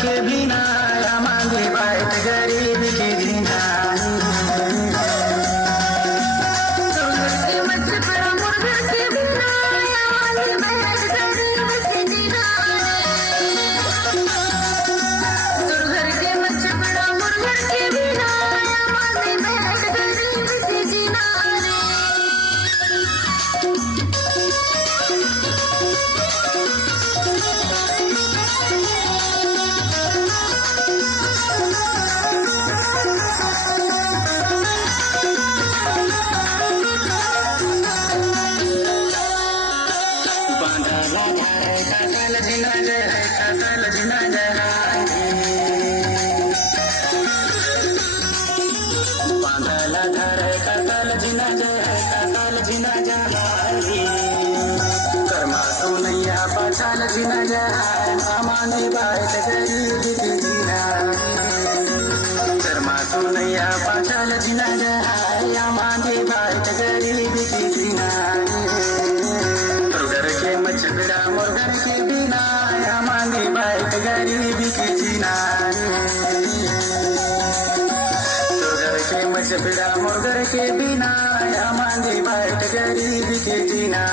के बिना या मांगे बात गरीब के बिना पाछाल जीना जाए माने बात गरीब की जीना कर्मा सुनैया पाछाल जीना जाए माने बात गरीब की जीना घर के मछबड़ा मुर्गर के बिना माने बात गरीब की जीना घर के मछबड़ा मुर्गर के बिना माने बात गरीब की जीना